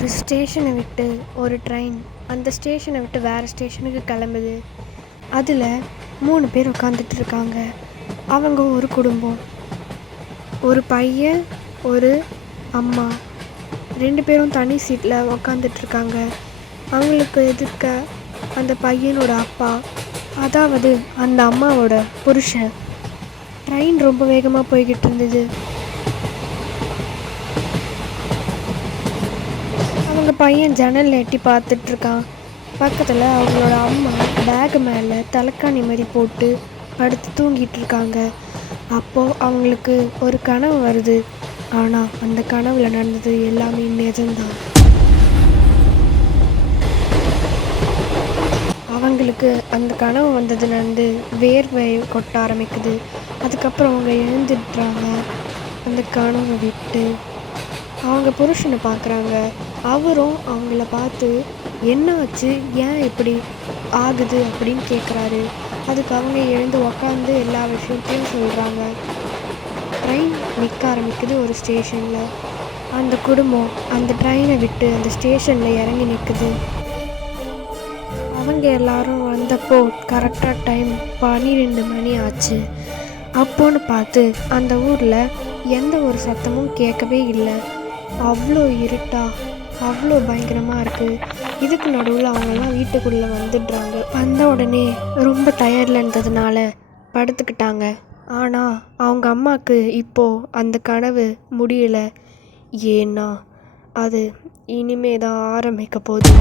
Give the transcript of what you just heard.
ஒரு ஸ்டேஷனை விட்டு ஒரு ட்ரெயின் அந்த ஸ்டேஷனை விட்டு வேறு ஸ்டேஷனுக்கு கிளம்புது. அதில் 3 பேர் உட்காந்துட்டு இருக்காங்க. அவங்க ஒரு குடும்பம். ஒரு பையன், ஒரு அம்மா. 2 பேரும் தனி சீட்டில் உக்காந்துட்ருக்காங்க. அவங்களுக்கு எதிர்க்க அந்த பையனோட அப்பா, அதாவது அந்த அம்மாவோட புருஷன். ட்ரெயின் ரொம்ப வேகமாக போய்கிட்டு இருந்தது. அவங்க பையன் ஜன்னலில் எட்டி பார்த்துட்ருக்கான். பக்கத்தில் அவங்களோட அம்மா பேகு மேலே தலைக்காணி மாதிரி போட்டு படுத்து தூங்கிட்டு இருக்காங்க. அப்போது அவங்களுக்கு ஒரு கனவு வருது. ஆனால் அந்த கனவில் நடந்தது எல்லாமே நிஜம்தான். அவங்களுக்கு அந்த கனவு வந்ததுலேருந்து வேர்வை கொட்ட ஆரம்பிக்குது. அதுக்கப்புறம் அவங்க எழுந்துடுறாங்க அந்த கனவை விட்டு. அவங்க புருஷனை பார்க்குறாங்க. அவரும் அவங்கள பார்த்து என்ன ஆச்சு, ஏன் இப்படி ஆகுது அப்படின்னு கேட்குறாரு. அதுக்கு அவங்க எழுந்து உக்காந்து எல்லா விஷயத்தையும் சொல்கிறாங்க. ட்ரெயின் நிற்க ஆரம்பிக்குது ஒரு ஸ்டேஷனில். அந்த குடும்பம் அந்த ட்ரெயினை விட்டு அந்த ஸ்டேஷனில் இறங்கி நிற்குது. அவங்க எல்லாரும் வந்தப்போ கரெக்டாக டைம் 12 மணி ஆச்சு. அப்போன்னு பார்த்து அந்த ஊரில் எந்த ஒரு சத்தமும் கேட்கவே இல்லை. அவ்வளோ இருட்டா, அவ்வளோ பயங்கரமாக இருக்குது. இதுக்கு நடுவில் அவங்கெல்லாம் வீட்டுக்குள்ளே வந்துடுறாங்க. வந்த உடனே ரொம்ப டயர்டில் இருந்ததுனால படுத்துக்கிட்டாங்க. ஆனால் அவங்க அம்மாவுக்கு இப்போது அந்த கனவு முடியலை. ஏன்னா அது இனிமே தான் ஆரம்பிக்க போகுது.